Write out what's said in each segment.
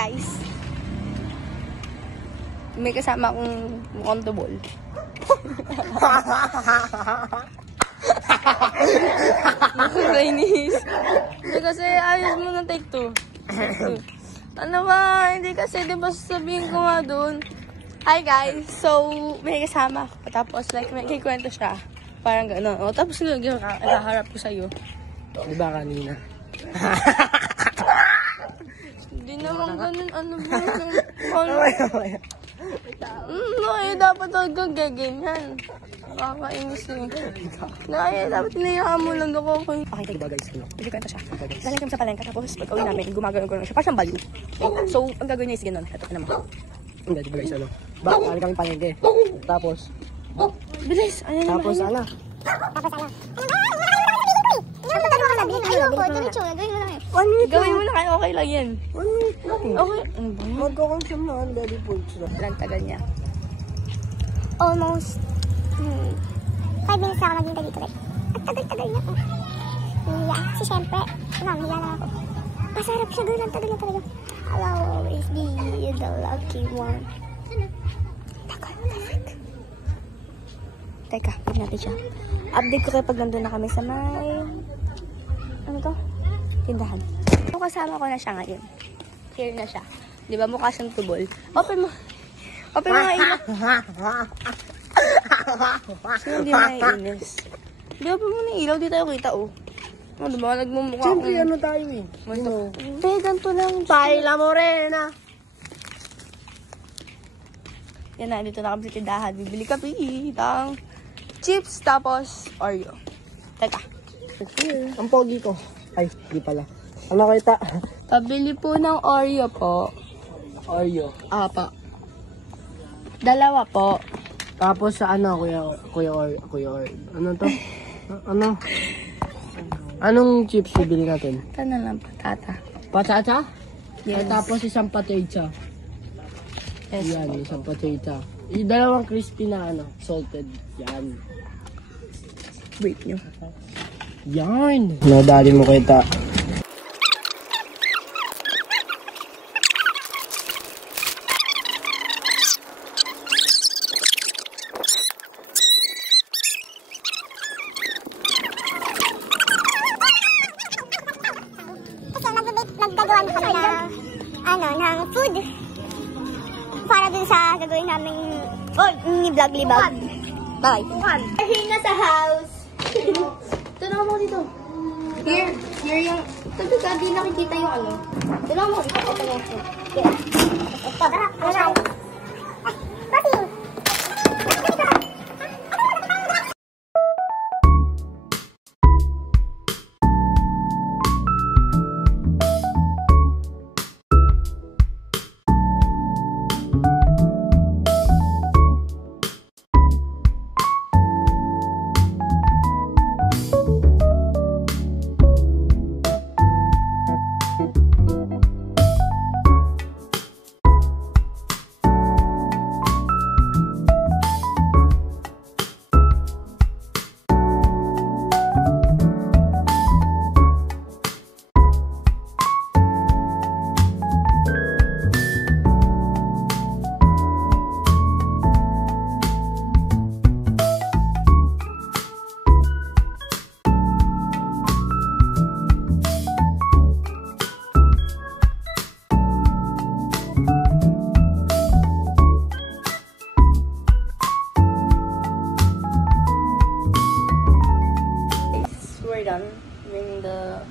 guys. May kasama akong mukhang tubol. Nakakainis. Hindi kasi ayos mo ng take 2. Ano ba? Hindi kasi di ba sasabihin ko nga doon. Hi guys. So, may kasama ako. Tapos like may kikwento siya. Parang gano'n. O, tapos nakaharap ko sa'yo. Di ba kanina? Hindi naman ganun. Ano ba? Dapat huwag kang gaganyan. Nakakainis eh. Dapat tinayaan mo lang ako. Okay, Di ba guys? Kikwento siya. Galing kami sa palengka. Tapos pag uwi namin, gumagano ko lang siya. Parang baliw. So, ang gagawin niya is gano'n. Ito ka naman. Hindi, di ba guys? Bali kami palengke. Tapos, Bilis! Ano naman? tapos ano? Gawin mo na kayo, okay lang yan. 1 minute lang. Okay. Ano ba yun? Magkakonsume na ang daddy points na. Ilang tagal niya? Almost 5 minutes ako naghintay dito guys. At tagal-tagal niya po. Yeah, kasi syempre, hiya lang ako. Masarap siya doon, ang tagal na talaga. I'll always be the lucky one. Tagal mo talaga. Teka, pag natin siya. Update ko kayo pag nandun na kami sa may... Ano to? Tindahan. So, kasama ko na siya ngayon. Here na siya. Di ba mukha siyang tubol? Open mo. Open mo nga ilaw. Sino hindi maiinis? Di open mo na ilaw. Di tayo kita oh. Ano ba? Nagmumukha akong... Siyempre ano tayo eh. Hindi, ganito lang. Paila Morena. Yan na, dito na kami sa tindahan. Bibili kami ng chips tapos Oreo. Teka. Ang pogi ko. Ay, di pala. Ano kita? Pabili po ng Oreo po. Oreo. Apa. Dalawa po. Tapos sa ano, kuya ano to? Ano? Anong chips bibili natin? Ito na lang, patata. Patata? Yes. At tapos isang potato. Yes. Yan, isang potato. Dalawang crispy na ano, salted. Yan. Wait nyo. Yan! Nadali mo kita. Naggagawa na kami ng food para dun sa gagawin namin ni-vlog libag. Bye. Hinga sa house. Tanong mo dito. Here yung... Talaga, di nakikita yung ano. Tanong mo dito. Ito na ito. Tara, Bossing! Doing the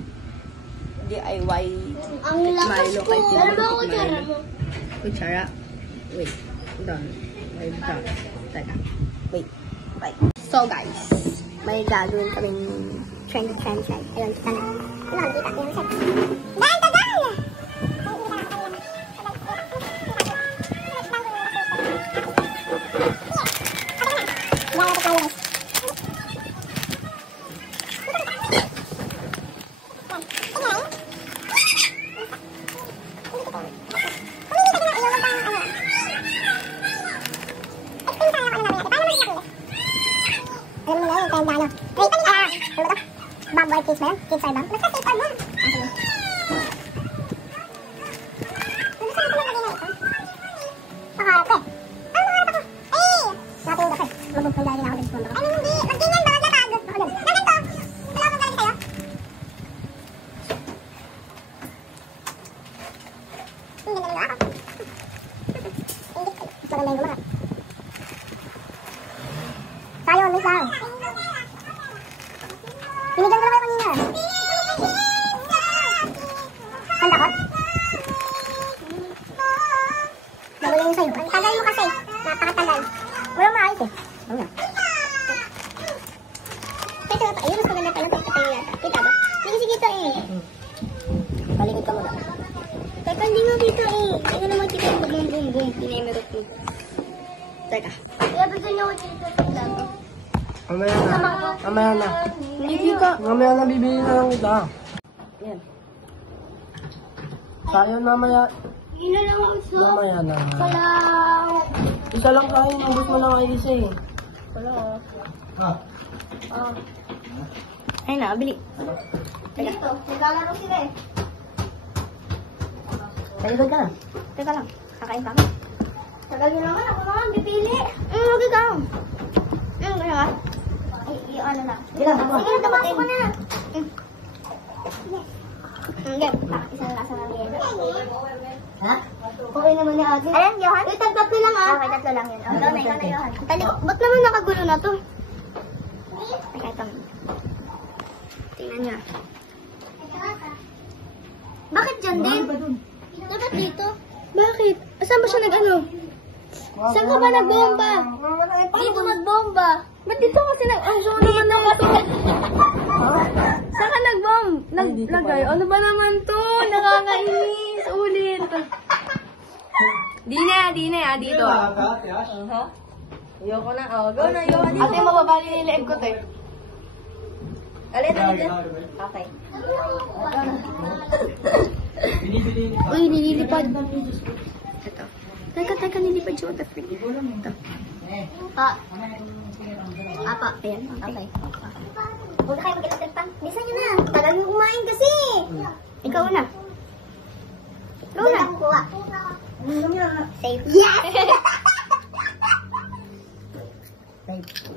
DIY Ang lakas Milo ko. kay Ano ba Tito kutsara mo? Kutsara? Wait. Done. Wait. Teka. Wait. So guys, may gagawin kaming Trendy trends, right? Ayun, kita na. Ano, kita yung set. Dan! Boy, kids ba yan? Kids are bomb? Basta kids are bomb. Ang ganda ng ako. Ingit kayo. Maganda yung lumahat. Tayo, miss lang. Binigyan ko na kayo kanina. Kanta ko? Nawala yung sa'yo. Ang tagal mo kasi. Napakatagal. Walang maayos eh. Oo nga. Ito nga pa. Ayun, mas maganda pa lang sa tayo yata. Kita ba? Hindi kasi kita eh. Palikod ka muna. Teka, hindi mo kita eh. Ano naman kita yung boom boom boom. Pinemerot ko. Teka. Kaya ba ganyan ko dito sa dato? Mamaya na. Mamaya na. Hindi kita. Mamaya na bibili na lang kita. Yan. Sayang mamaya. Ina lang gusto. Mamaya na. Salang. Isa lang kain. Ubus mo lang kayo isa eh. Wala. Ha? Ay na, bili. Dito, naglalaro sila eh. Palikod ka na. Teka lang. Kakain pa ako. Tagal nyo naman, ako naman, bipili. Huwag ikaw. Kaya nga. Ay, ano na. Sige lang, ako. Sige, tapasin ko na. Hindi, isang lasa ng yelo. Ha? Okay naman ni ate. Ayan, Johan? Wait, tatlo lang ah. Okay, tatlo lang yun. Ikaw na, Johan. Ba't naman nakagulo na to? Okay, ito. Tingnan niya. Bakit dyan din? Dapat dito. Bakit? Saan ba siya nag-ano? Saan ka ba nagbomba? Dito magbomba. Ba't dito kasi ang gulo naman na kasi? Saan ka nag-bomb? Naglagay? Ano ba naman to? Nakakainis. Ulit. Di na, dito. Ayoko na. Oh, go na, ayoko dito. Ate, mababali yung leeg ko, te. Alit. Okay. Uy, nililipad. Ito. Teka, nilipad siya. What the freak? Ito. Pa. Apa. Ayan. Okay. Huwag na kayo mag-ilagay pa. Bisa nyo na. Tagal nyo kumain kasi. Ikaw na. Ikaw na. Safe. Yes!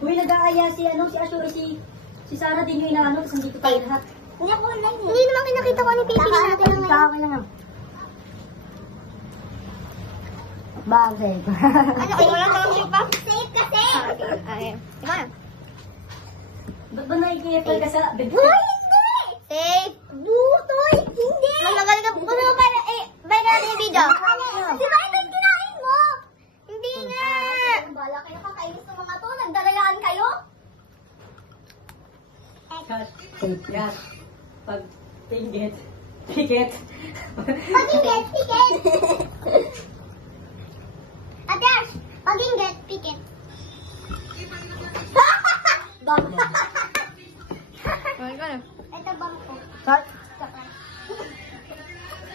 Uy, nag-aaya si Ashley, si Sarah din yung inaano, kasi hindi ko tayo lahat. Hindi ako online. Hindi naman kinakita ko ni Pipi natin lang ngayon. Okay na nga. Bakit? Ano, ay wala naman pa? Safe kasi. Okay. Ikaw na. Ba't ba nakikita ka sa bed? Hoy, hindi! Safe. Butoy, hindi. Maglagal ka. Kung ano ba, bye natin yung video. Di ba ito yung kinain mo? Hindi nga. Bala kayo kakainis ng mga to. Nagdalagaan kayo? Yan. Pag ticket. Ticket. Pag-inget, piket. Ate Ash, pag-inget, piket. Bang. Okay, ikaw na. Ito bang ko. Cut.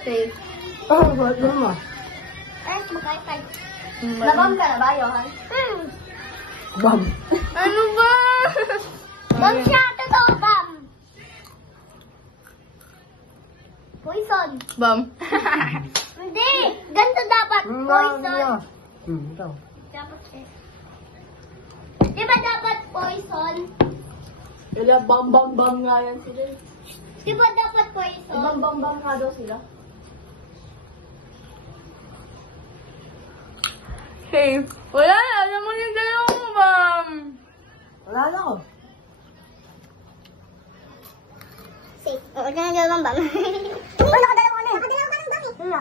Safe. Oh, ba't mo? Eh, magkakipag. Nabam ka na ba, Johan? Bam. Ano ba? Bang siya, totoo, bam. Poison. Bam. Hindi, ganito dapat. Poison. Ito. Dapat eh. Di ba dapat poison? Kaya bam nga yan sila. Di ba dapat poison? Bam nga daw sila. Safe. Wala na. Alam mo yung dalawang bam. Wala na ako. Safe. Oo, ganyan dalawang bam. Oh, nakadalawa ka na. Nakadalawa ka ng bam eh. Wala.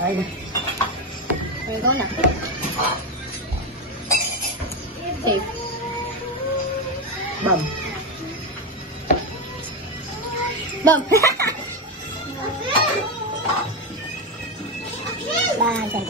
Ay, Okay, ikaw na. Safe. bam. Bam. Bakit?